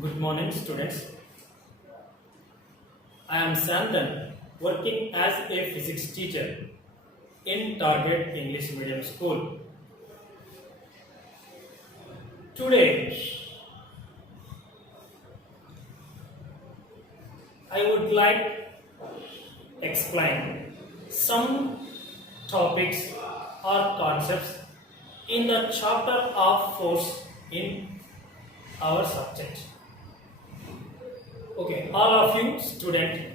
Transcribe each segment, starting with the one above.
Good morning, students. I am Sandan, working as a physics teacher in Target English Medium School. Today, I would like explain some topics or concepts in the chapter of force in our subject. Okay, all of you student,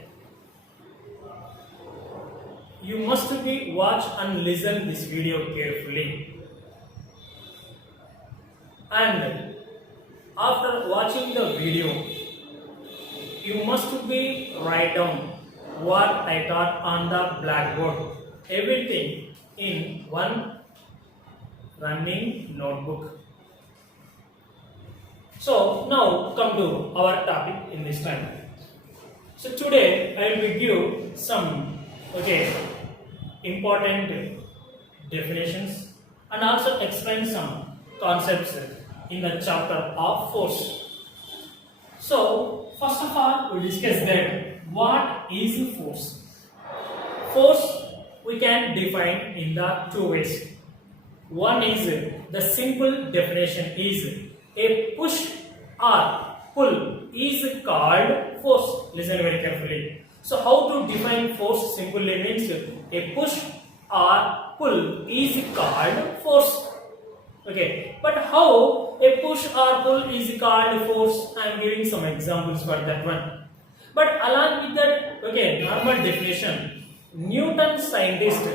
you must be watch and listen this video carefully. And after watching the video, you must be write down what I taught on the blackboard. Everything in one running notebook. So now come to our topic in this time. So today I will give some important definitions and also explain some concepts in the chapter of force. So first of all, we discuss that what is force. Force we can define in the two ways. One is the simple definition is a push or pull is called force. Listen very carefully. So how to define force simply means a push or pull is called force. Okay, but how a push or pull is called force? I am giving some examples for that one. But along with that, normal definition, Newton scientist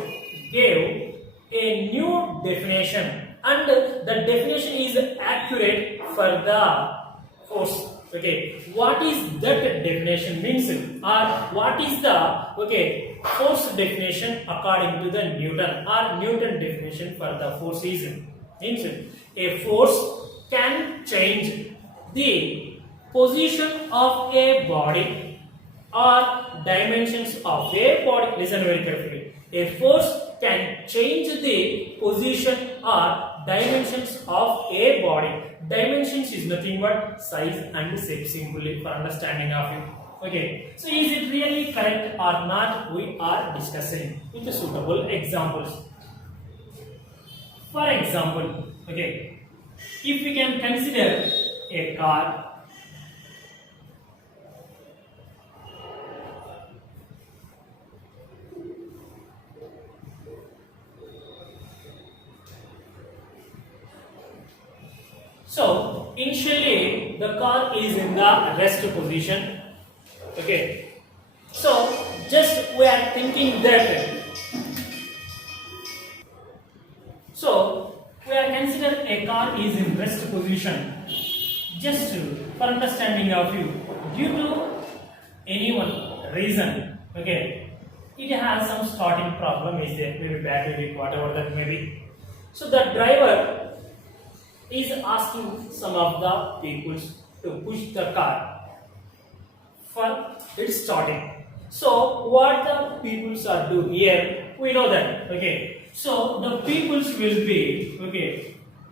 gave a new definition, and the definition is accurate for the force. Okay, what is that definition means, or what is the force definition according to the Newton, or Newton definition for the force is means a force can change the position of a body or dimensions of a body. Listen very carefully. A force can change the position or dimensions of a body. Dimensions is nothing but size and shape, simply for understanding of it. Okay, so is it really correct or not? We are discussing with suitable examples. For example, if we can consider a car. So initially the car is in the rest position. Okay. So just we are thinking that. So we are consider a car is in rest position. Just for understanding of you, due to any one reason, it has some starting problem is there, maybe battery leak, whatever that may be. So the driver is asking some of the people to push the car for its starting. So what the peoples are doing here, we know that. So the peoples will be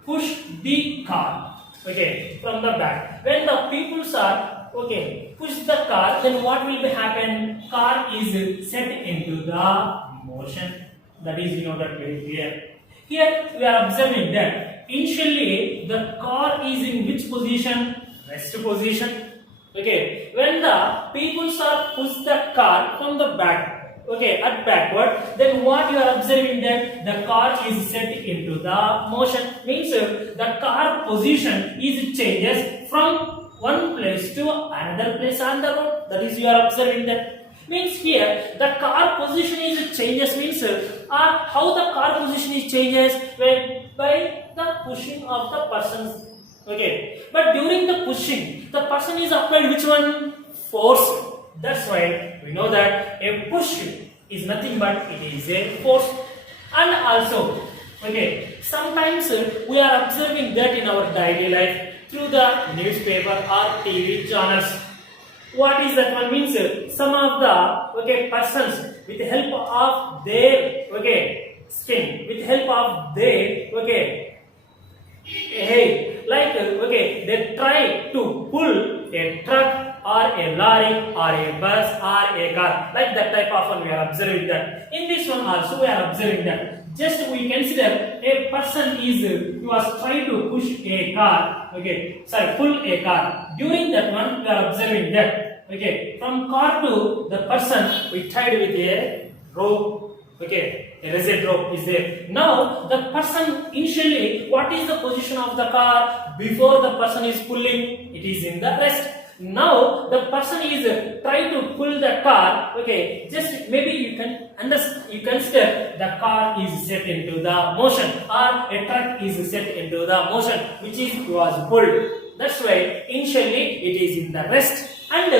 push the car from the back. When the peoples are push the car, then what will be happen? Car is set into the motion. That is that very clear. Here we are observing that initially the car is in which position? Rest position. When the peoples are push the car from the back, at backward, then what you are observing that the car is set into the motion. Means the car position is changes from one place to another place on the road. That is you are observing that. Means here the car position is changes means how the car position is changes when by the pushing of the persons. But during the pushing, the person is applied which one? Force. That's why we know that a push is nothing but it is a force. And also, sometimes we are observing that in our daily life through the newspaper or TV channels. What is that one means? Some of the persons with the help of their skin, with help of their hey, like they try to pull a truck or a lorry or a bus or a car. Like that type of one we are observing that. In this one also we are observing that. Just we consider a person is he was trying to push a car. Okay, sorry, pull a car. During that one we are observing that. Okay, from car to the person we tied with a rope. Okay, a rigid rope is there. Now the person initially, what is the position of the car before the person is pulling? It is in the rest. Now the person is trying to pull the car. Okay, just maybe you can understand. You consider the car is set into the motion, or a truck is set into the motion, which is was pulled. That's why initially it is in the rest, and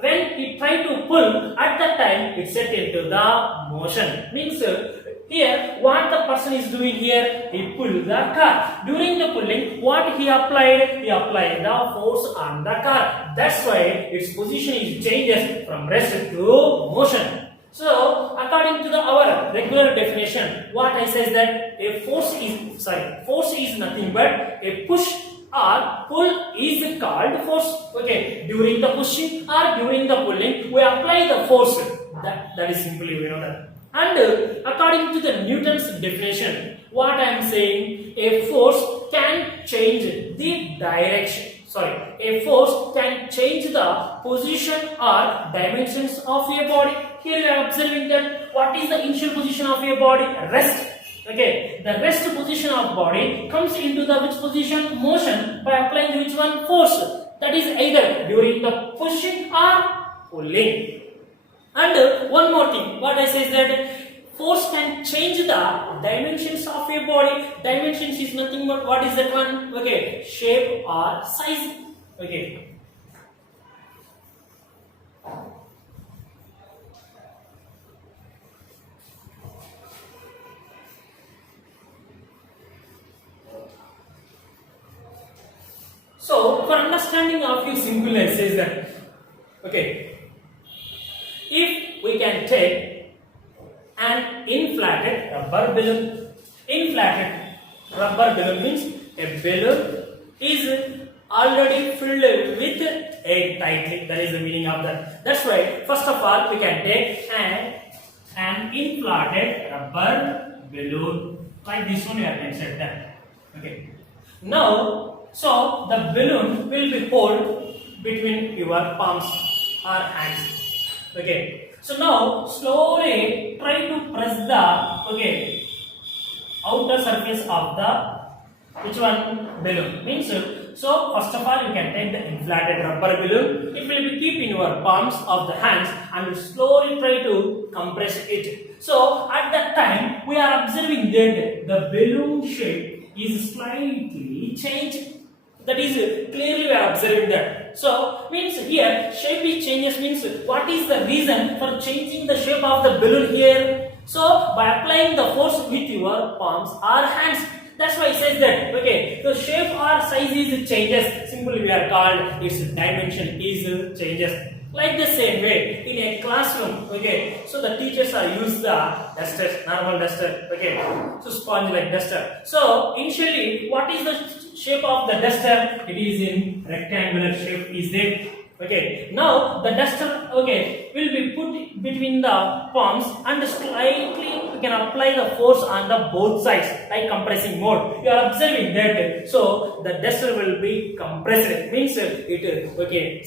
when it try to pull, at that time it set into the motion. Means here what the person is doing here, he pulled the car. During the pulling, what he applied? He applied the force on the car. That's why its position is changes from rest to motion. So according to our regular definition, what I say is that a force is nothing but a push or pull is called force. Okay, during the pushing or during the pulling, we apply the force. That is simply we know that. And according to the Newton's definition, what I am saying, a force can change the direction. A force can change the position or dimensions of a body. Here we are observing that what is the initial position of a body? Rest. Okay, the rest position of body comes into the which position? Motion, by applying the which one? Force. That is either during the pushing or pulling. And one more thing, what I say is that force can change the dimensions of a body. Dimensions is nothing but what is that one? Okay, shape or size. Okay. So, for understanding of few simple essays that, okay, if we can take an inflated rubber balloon. Inflated rubber balloon means a balloon is already filled with air tightly. That is the meaning of that. That's why first of all we can take an inflated rubber balloon. Like this one we have mentioned that. Okay. Now, so the balloon will be held between your palms or hands. Okay. So now slowly try to press the outer surface of the which one balloon means. So first of all you can take the inflated rubber balloon. It will be keep in your palms of the hands and slowly try to compress it. So at that time we are observing that the balloon shape is slightly changed. That is clearly we are observing that. So means here shape is changes means what is the reason for changing the shape of the balloon here? So by applying the force with your palms or hands. That's why it says that. Okay, so shape or size is changes. Simply we are called its dimension is changes. Like the same way in a classroom. Okay, so the teachers are use the dusters, normal duster. Okay, so sponge like duster. So initially, what is the shape of the duster? It is in rectangular shape. Is there? Okay, now the duster will be put between the palms and slightly you can apply the force on the both sides like compressing mode. You are observing that. So the duster will be compressed. Means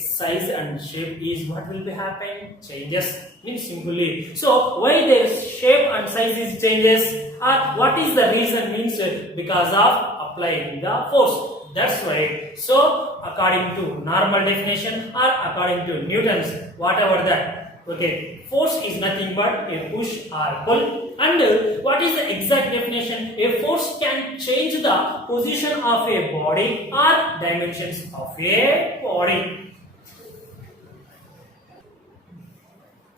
size and shape is what will be happening? Changes. Means simply. So why the shape and size is changes? Or what is the reason? Means because of applying the force. That's why. So according to normal definition or according to Newton's, whatever that, force is nothing but a push or pull. And what is the exact definition? A force can change the position of a body or dimensions of a body.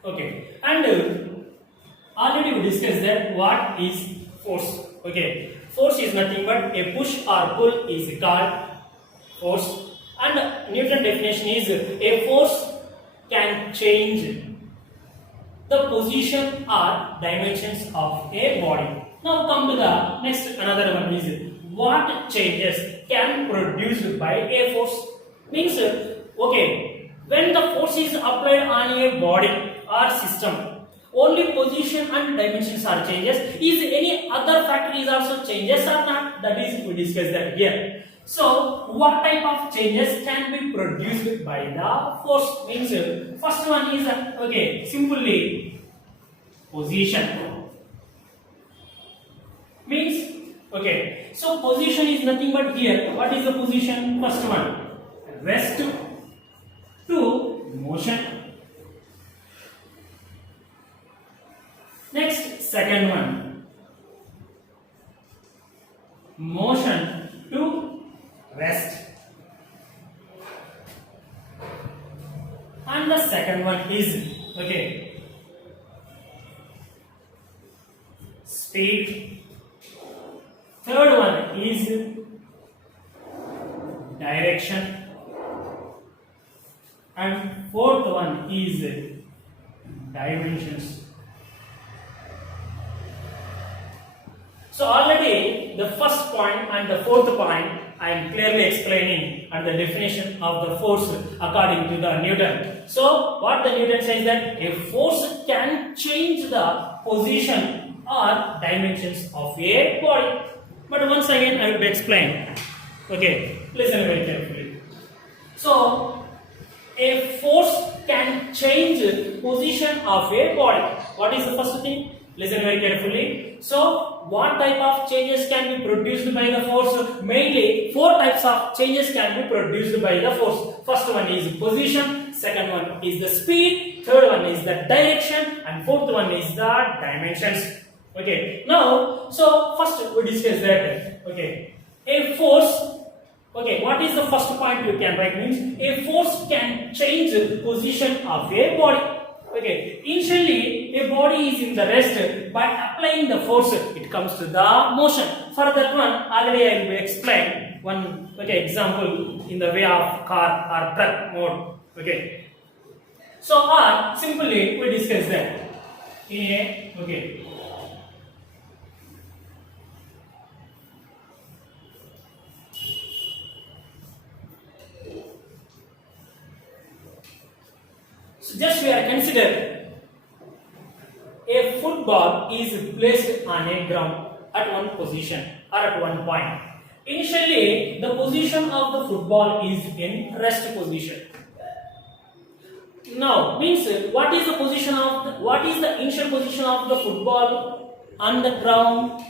Okay, and already we discussed that what is force. Force is nothing but a push or pull is called force. And Newton definition is a force can change the position or dimensions of a body. Now come to the next another one is what changes can produced by a force. Means Okay, when the force is applied on a body or system, only position and dimensions are changes. Is any other factor is also changes or not? That is, we discuss that here. So, what type of changes can be produced by the force? Means first one is okay, simply position. Means okay. So position is nothing but here. What is the position? First one, rest to motion. Next, second one, motion to rest. And the second one is okay, speed. Third one is direction. And fourth one is dimensions. So already the first point and the fourth point I am clearly explaining and the definition of the force according to the Newton. So what the Newton says that a force can change the position or dimensions of a body. But once again I will explain. Okay, listen very carefully. So a force can change position of a body. What is the first thing? Listen very carefully. So what type of changes can be produced by the force? Mainly four types of changes can be produced by the force. First one is position, second one is the speed, third one is the direction, and fourth one is the dimensions. Okay, now so first we discuss that. Okay, a force. Okay, what is the first point you can write? Means a force can change the position of a body. Okay, initially a body is in the rest. By applying the force, it comes to the motion. For that one, already I will explain one example in the way of car or truck mode. Okay, so R simply we discuss that. Okay. So just we are consider a football is placed on a ground at one position or at one point. Initially, the position of the football is in rest position. Now, means what is the position of what is the initial position of the football on the ground?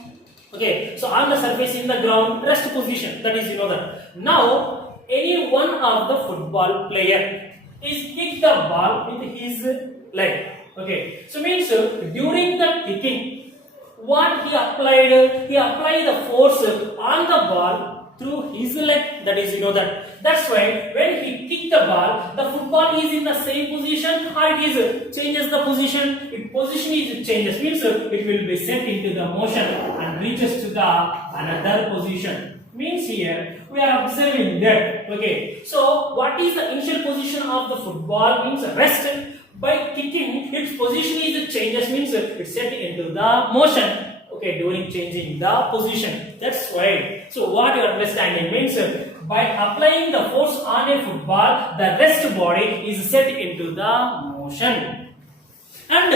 Okay, so on the surface in the ground, rest position. That is that. Now, any one of the football player is kick the ball with his leg. Okay, so means during the kicking, what he applied the force on the ball through his leg. That is that. That's why when he kicked the ball, the football is in the same position or it is changes the position. Its position is changes means it will be sent into the motion and reaches to the another position. Means here we are observing that. Okay, so what is the initial position of the football? Means rest. By kicking, its position is changes means it's set into the motion. Okay, during changing the position. That's why. So what you are understanding means by applying the force on a football, the rest body is set into the motion. And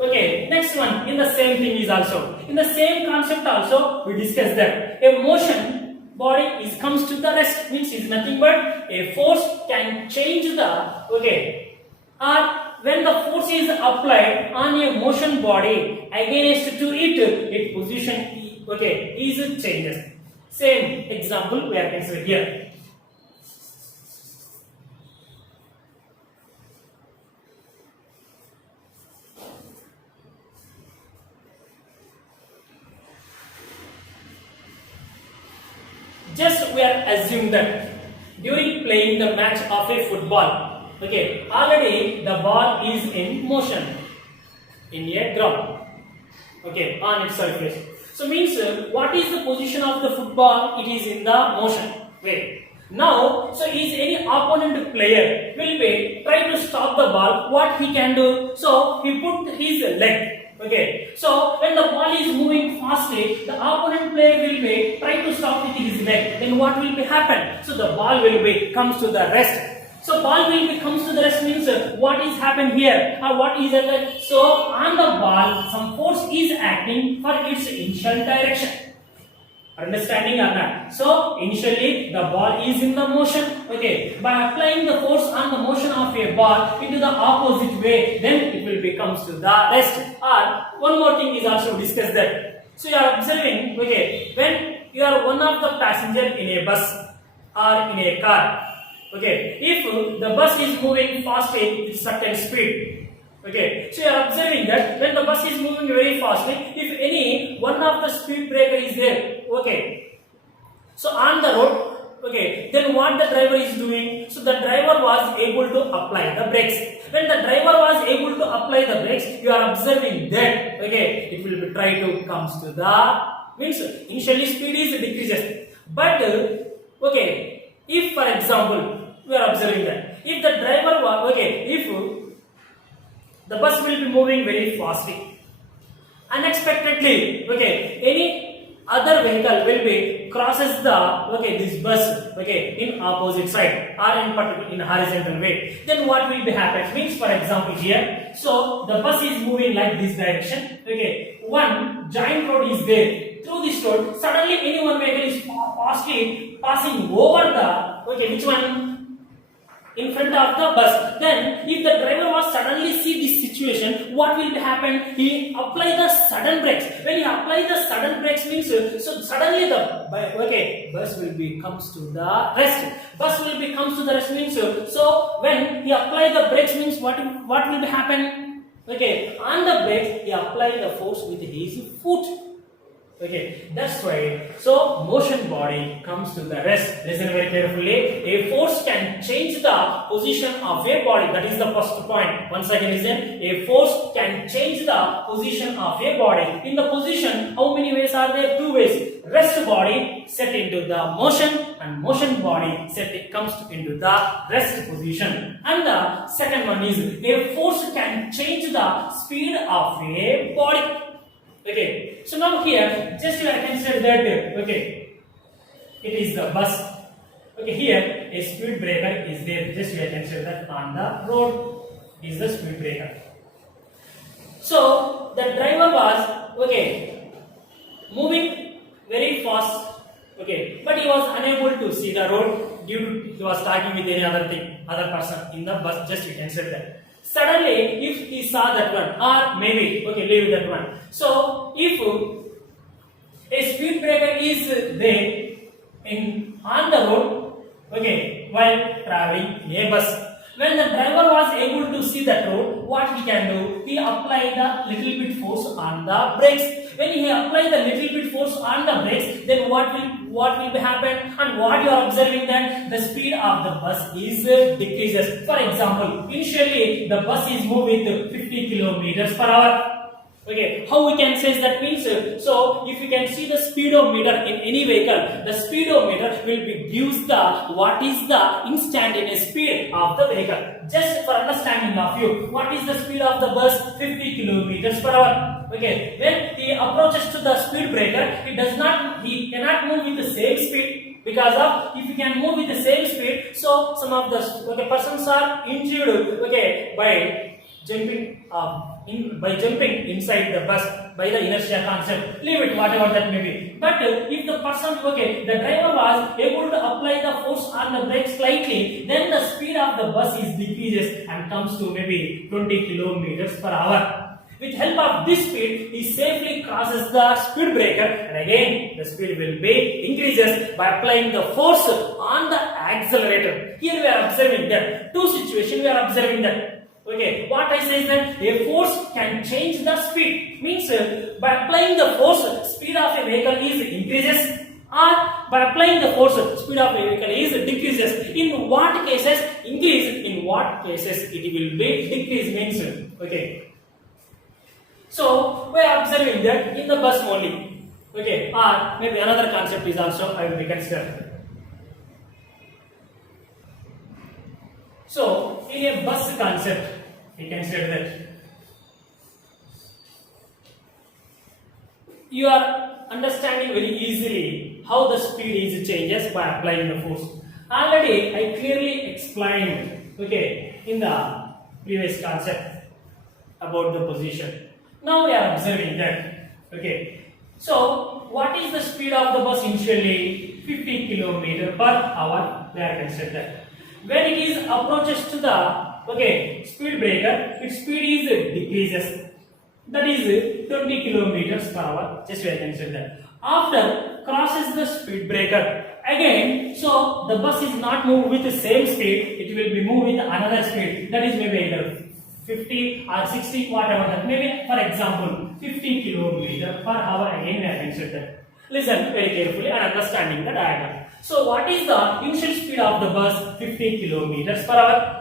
okay, next one in the same thing is also in the same concept also we discussed that a motion body comes to the rest means is nothing but a force can change the or when the force is applied on a motion body against to it, its position is changes. Same example we are considering here. Just we are assuming that during playing the match of a football, already the ball is in motion in a ground, on its surface. So means what is the position of the football? It is in the motion. Wait. Now, so is any opponent player will be try to stop the ball. What he can do? So he put his leg. So when the ball is moving fastly, the opponent player will be try to stop with his leg. Then what will be happen? So the ball will be comes to the rest. So ball will be comes to the rest means what is happened here or what is happened. So on the ball some force is acting for its initial direction. Understanding or not? So initially the ball is in the motion. Okay, by applying the force on the motion of a ball into the opposite way, then it will becomes to the rest. Or one more thing is also discussed that. So you are observing, okay, when you are one of the passenger in a bus or in a car. Okay, if the bus is moving fastly with certain speed, okay, so you are observing that when the bus is moving very fastly, if any one of the speed breaker is there, okay, so on the road, okay, then what the driver is doing? So the driver was able to apply the brakes. When the driver was able to apply the brakes, you are observing that, okay, it will be try to comes to the means initially speed is decreases, but okay, if for example we are observing that if the driver was okay, if the bus will be moving very fastly, unexpectedly, okay, any other vehicle will be crosses the okay this bus okay in opposite side or in particular in horizontal way, then what will be happen means for example here, so the bus is moving like this direction, okay, one giant road is there, through this road suddenly any one vehicle is fastly passing over the okay which one in front of the bus. Then if the driver was suddenly see this situation, what will happen? He apply the sudden brakes. When he apply the sudden brakes means so suddenly the okay bus will be comes to the rest. Bus will be comes to the rest means so when he apply the brakes means what will happen? Okay, on the brakes he apply the force with his foot. Okay, that's why. So motion body comes to the rest. Listen very carefully. A force can change the position of a body. That is the first point. Once again, listen. A force can change the position of a body. In the position, how many ways are there? Two ways. Rest body set into the motion, and motion body set comes into the rest position. And the second one is a force can change the speed of a body. Okay, so now here, just you can say that, okay, it is the bus. Okay, here a speed breaker is there. Just you can say that on the road is the speed breaker. So the driver was okay moving very fast. Okay, but he was unable to see the road due to he was talking with any other person in the bus. Just you can say that. Suddenly, if he saw that one, or maybe, okay, leave that one. So, if a speed breaker is there on the road, okay, while traveling in a bus, when the driver was able to see that road, what he can do? He apply the little bit force on the brakes. When he apply the little bit force on the brakes, then what will happen? And what you are observing that the speed of the bus is decreases. For example, initially the bus is moving with 50 kilometers per hour. Okay, how we can say that means so if you can see the speedometer in any vehicle, the speedometer will be gives the what is the instantaneous speed of the vehicle. Just for understanding of you, what is the speed of the bus? 50 kilometers per hour. Okay, when he approaches to the speed breaker, he cannot move with the same speed, because of if you can move with the same speed, so some of the persons are injured by jumping by jumping inside the bus by the inertia concept. Leave it, whatever that may be. But if the person, the driver was able to apply the force on the brake slightly, then the speed of the bus is decreases and comes to maybe 20 kilometers per hour. With help of this speed, he safely crosses the speed breaker, and again the speed will be increases by applying the force on the accelerator. Here we are observing that two situations. We are observing that. Okay, what I say is that a force can change the speed. Means by applying the force, speed of a vehicle is increases, or by applying the force, speed of a vehicle is decreases. In what cases increase? In what cases it will be decrease? Means okay. So we are observing that in the bus only. Okay, or maybe another concept is also I will be considered. So, in a bus concept, you can say that you are understanding very easily how the speed is changes by applying the force. Already, I clearly explained explained, okay, in the previous concept about the position. Now we are observing that, okay. So what is the speed of the bus initially? 50 km per hour. We are considered that. When it is approaches to the, okay, speed breaker, its speed is decreases. That is 20 kilometers per hour. Just we are considered that. After crosses the speed breaker again, so the bus is not moved with the same speed, it will be moved with another speed, that is maybe either 50 or 60, whatever that maybe. For example, 50 km per hour, again we are considered that. Listen very carefully and understanding the diagram. So what is the initial speed of the bus? 50 kilometers per hour.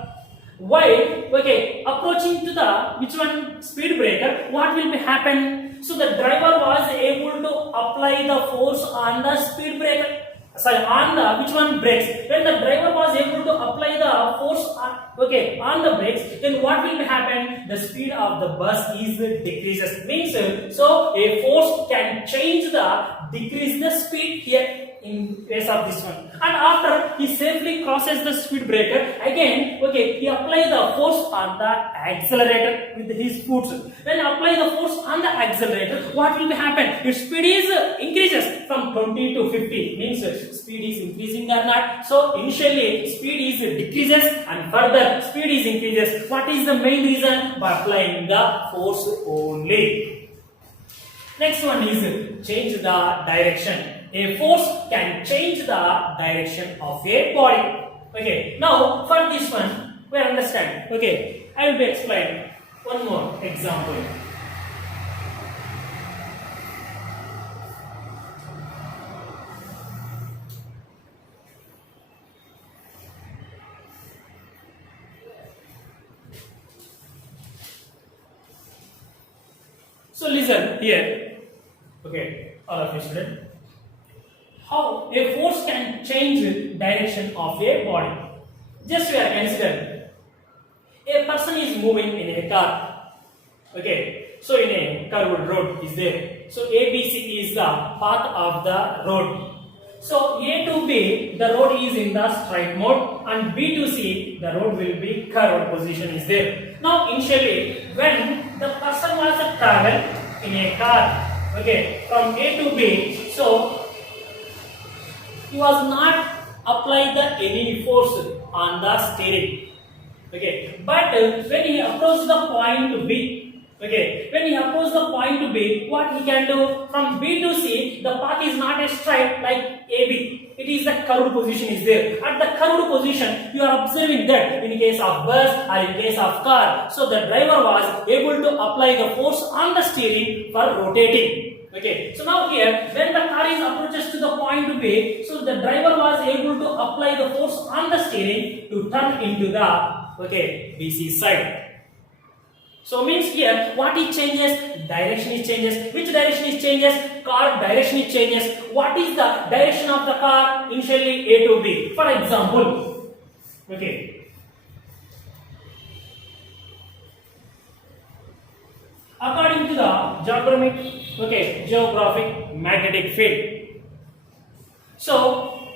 While, okay, approaching to the which one speed breaker, what will be happen? So the driver was able to apply the force on the speed breaker. Sorry, on the which one brakes. When the driver was able to apply the force on, okay, on the brakes, then what will be happen? The speed of the bus is decreases. Means so a force can change the decrease the speed here in case of this one. And after he safely crosses the speed breaker, again, okay, he apply the force on the accelerator with his foot. When he apply the force on the accelerator, what will be happen? Its speed is increases from 20 to 50. Means speed is increasing or not. So initially speed is decreases and further speed is increases. What is the main reason? By applying the force only. Next one is change the direction. A force can change the direction of a body. Okay, now for this one, we understand. Okay, I will be explaining one more example. So listen here. Okay, all of you students. How a force can change direction of a body. Just we are considering a person is moving in a car. Okay, so in a curved road is there. So ABC is the path of the road. So A to B, the road is in the straight mode, and B to C, the road will be curved position is there. Now initially, when the person was travel in a car, okay, from A to B, so he was not applied the any force on the steering. Okay, but when he approached the point B, okay, when he approached the point B, what he can do? From B to C, the path is not a straight like AB. It is the curved position is there. At the curved position, you are observing that in case of bus or in case of car, so the driver was able to apply the force on the steering for rotating. Okay, so now here, when the car is approaches to the point B, so the driver was able to apply the force on the steering to turn into the, okay, BC side. So means here, what it changes? Direction it changes. Which direction it changes? Car direction it changes. What is the direction of the car? Initially A to B. For example, okay, according to the geographic magnetic field. So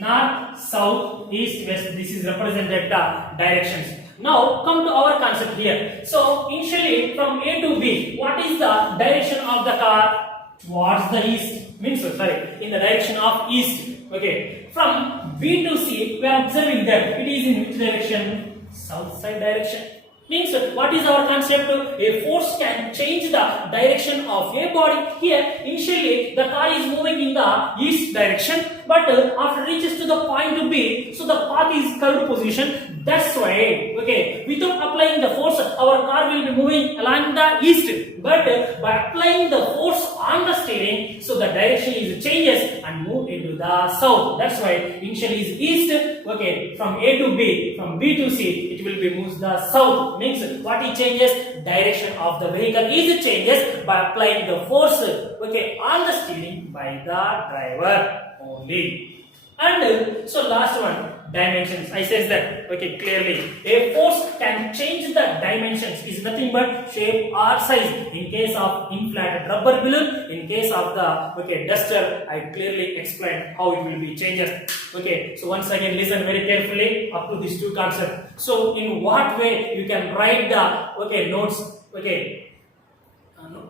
north, south, east, west, this is represented the directions. Now come to our concept here. So initially from A to B, what is the direction of the car? Towards the east. Means sorry, in the direction of east. Okay. From B to C, we are observing that it is in which direction? South side direction. Means what is our concept? A force can change the direction of a body. Here initially the car is moving in the east direction, but after reaches to the point B, so the path is curved position. That's why, okay, without applying the force, our car will be moving along the east. But by applying the force on the steering, so the direction is changes and move into the south. That's why initially is east. Okay, from A to B, from B to C, it will be moves the south. Means what it changes? Direction of the vehicle is changes by applying the force, okay, on the steering by the driver only. And so last one, dimensions. I says that okay clearly. A force can change the dimensions is nothing but shape or size. In case of inflated rubber balloon, in case of the okay duster, I clearly explained how it will be changes. Okay, so once again listen very carefully up to these two concepts. So in what way you can write the okay notes okay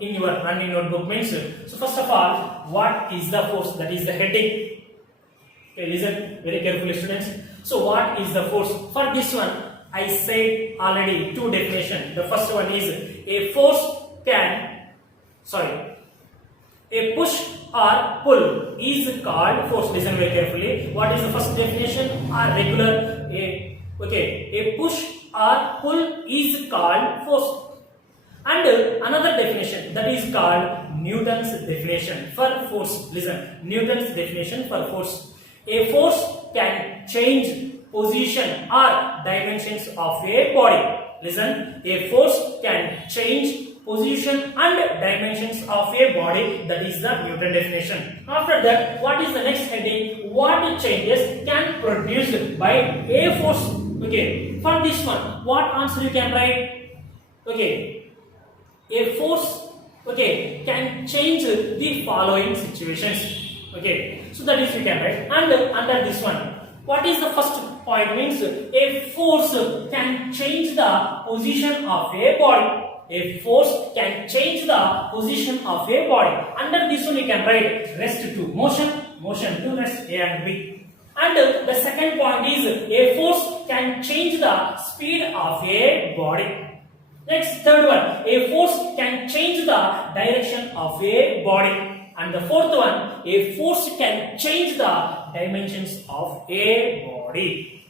in your running notebook means. So first of all, what is the force? That is the heading. Okay, listen very carefully, students. So, what is the force? For this one, I said already two definitions. The first one is a force can, a push or pull is called force. Listen very carefully. What is the first definition? A regular, a push or pull is called force. And another definition that is called Newton's definition for force. Listen, Newton's definition for force. A force can change position or dimensions of a body. Listen, a force can change position and dimensions of a body. That is the Newton definition. After that, what is the next heading? What changes can produced by a force? Okay, for this one, what answer you can write? Okay, a force can change the following situations. Okay, so that is you can write. And under this one, what is the first point? Means a force can change the position of a body. A force can change the position of a body. Under this one you can write rest to motion, motion to rest, A and B. And the second point is a force can change the speed of a body. Next, third one, a force can change the direction of a body. And the fourth one, a force can change the dimensions of a body.